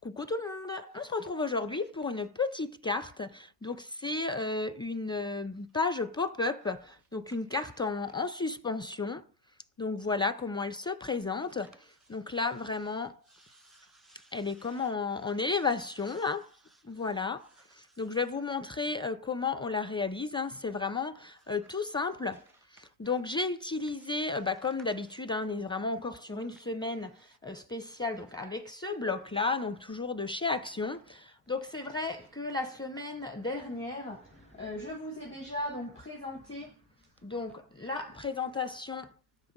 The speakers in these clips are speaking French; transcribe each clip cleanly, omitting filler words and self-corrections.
Coucou tout le monde, on se retrouve aujourd'hui pour une petite carte. Donc c'est une page pop-up, donc une carte en suspension. Donc voilà comment elle se présente. Donc là vraiment, elle est comme en élévation, hein. Voilà. Donc je vais vous montrer comment on la réalise, hein. C'est vraiment tout simple. Donc j'ai utilisé, comme d'habitude, hein, on est vraiment encore sur une semaine spéciale donc avec ce bloc-là, donc toujours de chez Action. Donc c'est vrai que la semaine dernière, je vous ai déjà donc présenté donc la présentation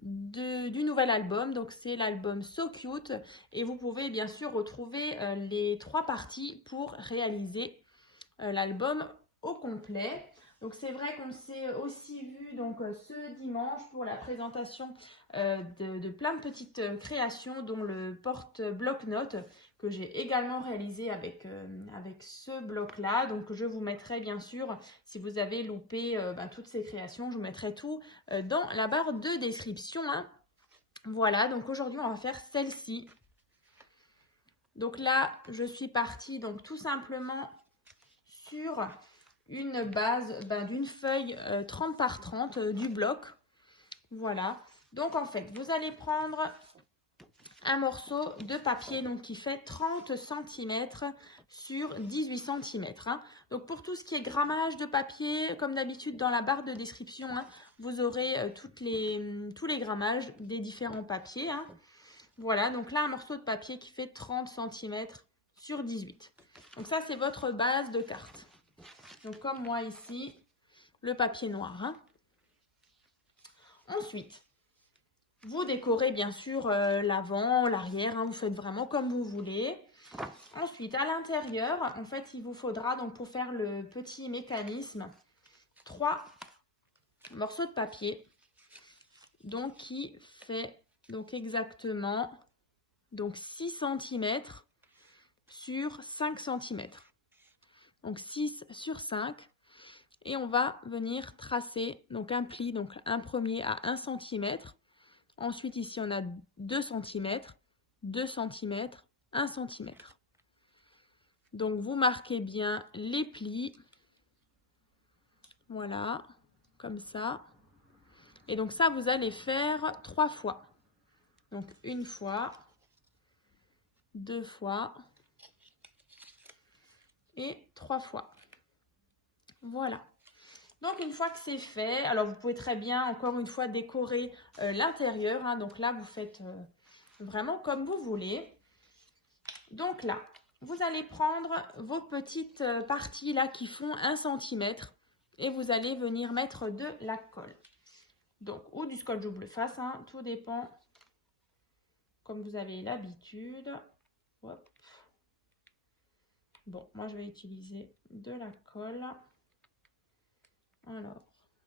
du nouvel album. Donc c'est l'album So Cute et vous pouvez bien sûr retrouver les 3 parties pour réaliser l'album au complet. Donc c'est vrai qu'on s'est aussi vu donc ce dimanche pour la présentation de plein de petites créations, dont le porte bloc-notes que j'ai également réalisé avec ce bloc-là. Donc je vous mettrai bien sûr, si vous avez loupé toutes ces créations, je vous mettrai tout dans la barre de description, hein. Voilà, donc aujourd'hui on va faire celle-ci. Donc là, je suis partie donc tout simplement sur une base d'une feuille 30 par 30 du bloc. Voilà. Donc en fait, vous allez prendre un morceau de papier donc, qui fait 30 cm sur 18 cm. Hein. Donc pour tout ce qui est grammage de papier, comme d'habitude dans la barre de description, hein, vous aurez tous les grammages des différents papiers. Hein. Voilà, donc là un morceau de papier qui fait 30 cm sur 18. Donc ça c'est votre base de carte. Donc comme moi ici, le papier noir. Hein. Ensuite, vous décorez bien sûr l'avant, l'arrière, hein, vous faites vraiment comme vous voulez. Ensuite, à l'intérieur, en fait, il vous faudra donc pour faire le petit mécanisme 3 morceaux de papier, donc qui fait donc exactement donc 6 cm sur 5 cm. Donc 6 sur 5. Et on va venir tracer donc un pli, donc un premier à 1 cm. Ensuite, ici, on a 2 cm, 2 cm, 1 cm. Donc, vous marquez bien les plis. Voilà, comme ça. Et donc, ça, vous allez faire 3 fois. Donc, une fois, 2 fois et 3 fois. Voilà. Donc une fois que c'est fait, alors vous pouvez très bien encore une fois décorer l'intérieur. Hein, donc là vous faites vraiment comme vous voulez. Donc là, vous allez prendre vos petites parties là qui font 1 cm et vous allez venir mettre de la colle. Donc ou du scotch double face, hein, tout dépend comme vous avez l'habitude. Bon, moi je vais utiliser de la colle. Alors,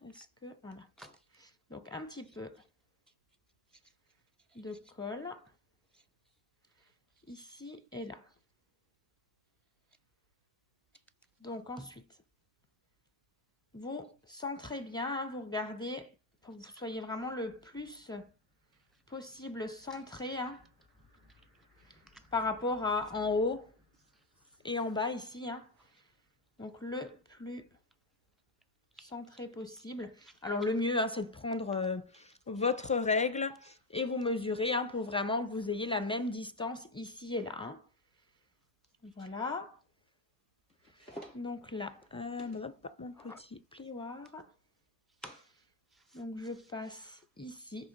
est-ce que... Voilà. Donc, un petit peu de colle. Ici et là. Donc, ensuite, vous centrez bien. Hein, vous regardez pour que vous soyez vraiment le plus possible centré. Hein, par rapport à en haut et en bas ici. Hein. Donc, le plus centré possible. Alors le mieux hein, c'est de prendre votre règle et vous mesurez hein, pour vraiment que vous ayez la même distance ici et là. Hein. Voilà. Donc là, mon petit plioir. Donc je passe ici.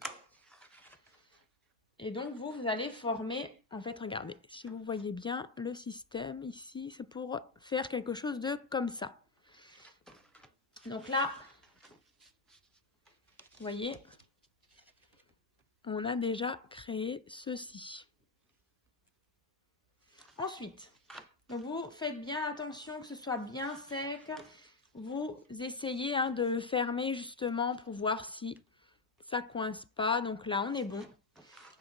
Et donc vous allez former, en fait regardez, si vous voyez bien le système ici, c'est pour faire quelque chose de comme ça. Donc là, vous voyez, on a déjà créé ceci. Ensuite, donc vous faites bien attention que ce soit bien sec. Vous essayez hein, de le fermer justement pour voir si ça coince pas. Donc là, on est bon.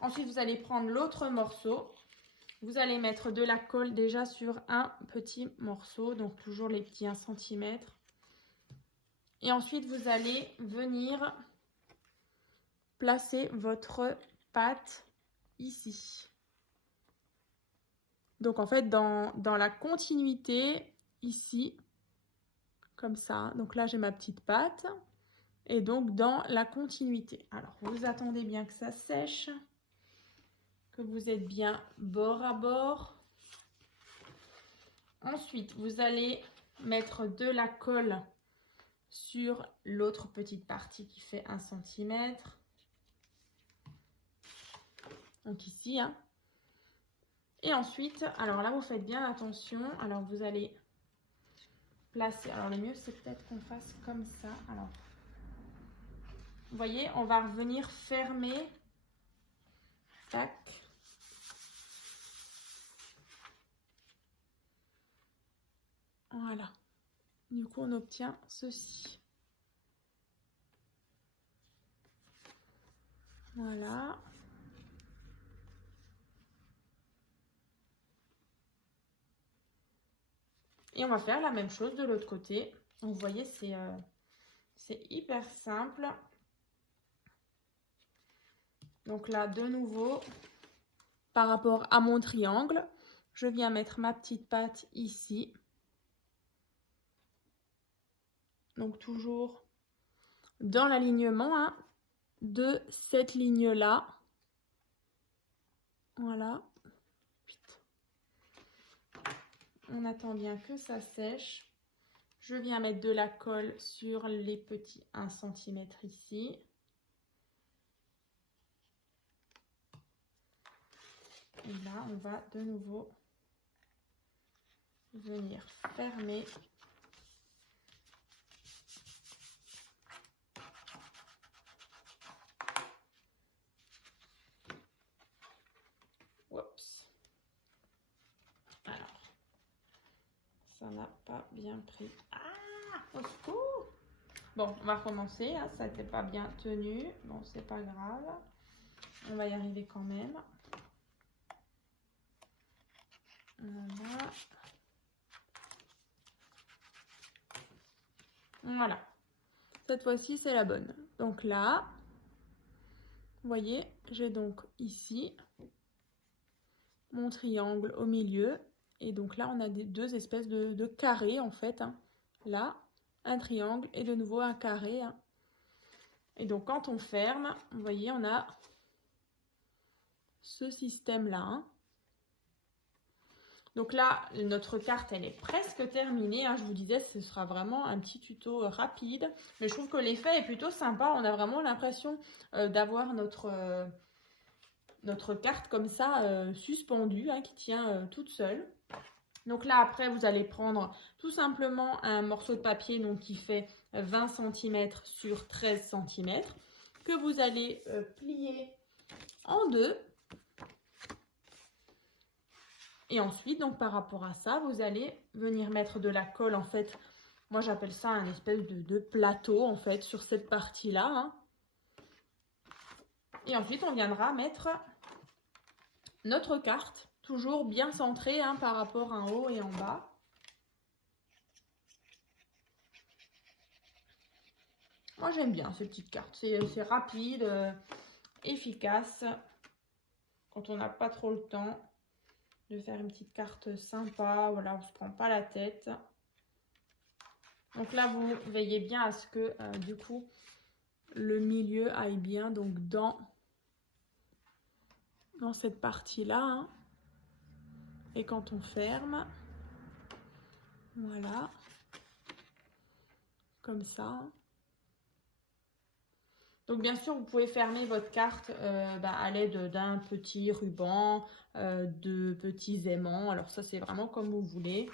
Ensuite, vous allez prendre l'autre morceau. Vous allez mettre de la colle déjà sur un petit morceau. Donc toujours les petits 1 cm. Et ensuite, vous allez venir placer votre pâte ici. Donc en fait, dans la continuité, ici, comme ça. Donc là, j'ai ma petite pâte. Et donc dans la continuité. Alors, vous attendez bien que ça sèche, que vous êtes bien bord à bord. Ensuite, vous allez mettre de la colle sur l'autre petite partie qui fait 1 cm. Donc ici, hein. Et ensuite, alors là, vous faites bien attention. Alors, vous allez placer. Alors, le mieux, c'est peut-être qu'on fasse comme ça. Alors, vous voyez, on va revenir fermer. Tac. Voilà. Du coup, on obtient ceci. Voilà. Et on va faire la même chose de l'autre côté. Donc, vous voyez, c'est hyper simple. Donc là, de nouveau, par rapport à mon triangle, je viens mettre ma petite pâte ici. Donc toujours dans l'alignement, hein, de cette ligne-là. Voilà. On attend bien que ça sèche. Je viens mettre de la colle sur les petits 1 cm ici. Et là, on va de nouveau venir fermer. Oups. Alors, ça n'a pas bien pris. Ah, au secours! Bon, on va recommencer, hein, ça n'était pas bien tenu. Bon, c'est pas grave. On va y arriver quand même. Voilà. Voilà. Cette fois-ci, c'est la bonne. Donc là, vous voyez, j'ai donc ici mon triangle au milieu. Et donc là, on a deux espèces de carrés, en fait. Hein. Là, un triangle et de nouveau un carré. Hein. Et donc, quand on ferme, vous voyez, on a ce système-là. Hein. Donc là, notre carte, elle est presque terminée. Hein. Je vous disais, ce sera vraiment un petit tuto rapide. Mais je trouve que l'effet est plutôt sympa. On a vraiment l'impression d'avoir notre carte comme ça, suspendue, hein, qui tient toute seule. Donc là, après, vous allez prendre tout simplement un morceau de papier donc, qui fait 20 cm sur 13 cm que vous allez plier en deux. Et ensuite, donc par rapport à ça, vous allez venir mettre de la colle, en fait, moi j'appelle ça un espèce de plateau, en fait, sur cette partie-là. Hein. Et ensuite, on viendra mettre notre carte, toujours bien centrée hein, par rapport en haut et en bas. Moi j'aime bien ces petites cartes, c'est rapide, efficace, quand on n'a pas trop le temps de faire une petite carte sympa, voilà, on ne se prend pas la tête. Donc là, vous veillez bien à ce que, du coup, le milieu aille bien donc dans cette partie-là. Hein. Et quand on ferme, voilà, comme ça. Donc bien sûr, vous pouvez fermer votre carte à l'aide d'un petit ruban, de petits aimants. Alors ça, c'est vraiment comme vous voulez.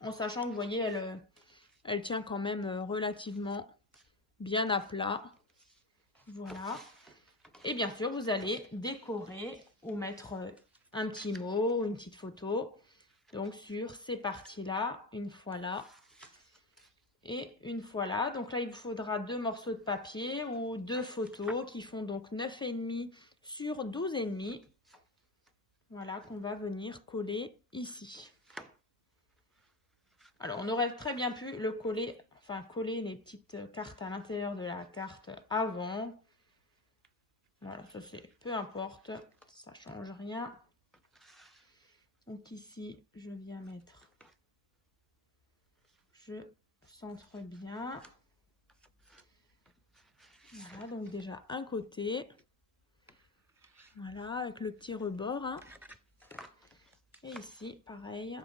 En sachant que, vous voyez, elle tient quand même relativement bien à plat. Voilà. Et bien sûr, vous allez décorer ou mettre un petit mot, une petite photo. Donc sur ces parties-là, une fois là. Et une fois là, donc là il vous faudra 2 morceaux de papier ou 2 photos qui font donc 9,5 sur 12,5. Voilà, qu'on va venir coller ici. Alors on aurait très bien pu le coller, enfin coller les petites cartes à l'intérieur de la carte avant. Voilà, ça c'est peu importe, ça change rien. Donc ici, je viens mettre, je centre bien. Voilà, donc déjà un côté. Voilà, avec le petit rebord. Hein. Et ici, pareil.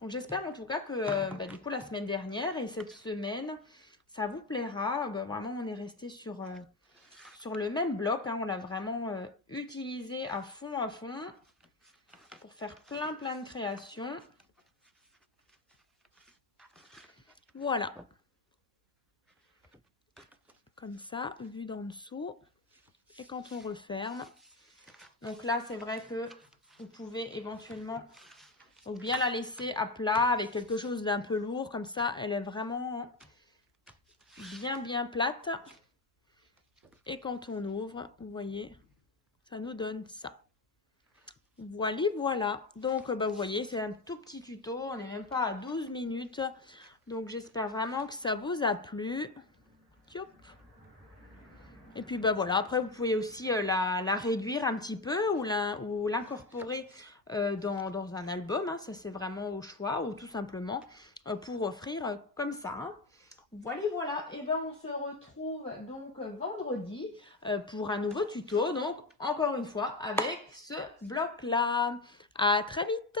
Donc j'espère en tout cas que du coup la semaine dernière et cette semaine, ça vous plaira. Vraiment, on est resté sur le même bloc. Hein. On l'a vraiment utilisé à fond pour faire plein de créations. Voilà. Comme ça, vu d'en dessous. Et quand on referme, donc là, c'est vrai que vous pouvez éventuellement ou bien la laisser à plat avec quelque chose d'un peu lourd. Comme ça, elle est vraiment bien plate. Et quand on ouvre, vous voyez, ça nous donne ça. Voilà. Donc, vous voyez, c'est un tout petit tuto. On n'est même pas à 12 minutes. Donc, j'espère vraiment que ça vous a plu. Et puis, voilà. Après, vous pouvez aussi la réduire un petit peu ou l'incorporer dans un album. Hein. Ça, c'est vraiment au choix ou tout simplement pour offrir comme ça. Hein. Voilà. Et bien, on se retrouve donc vendredi pour un nouveau tuto. Donc, encore une fois, avec ce bloc-là. À très vite!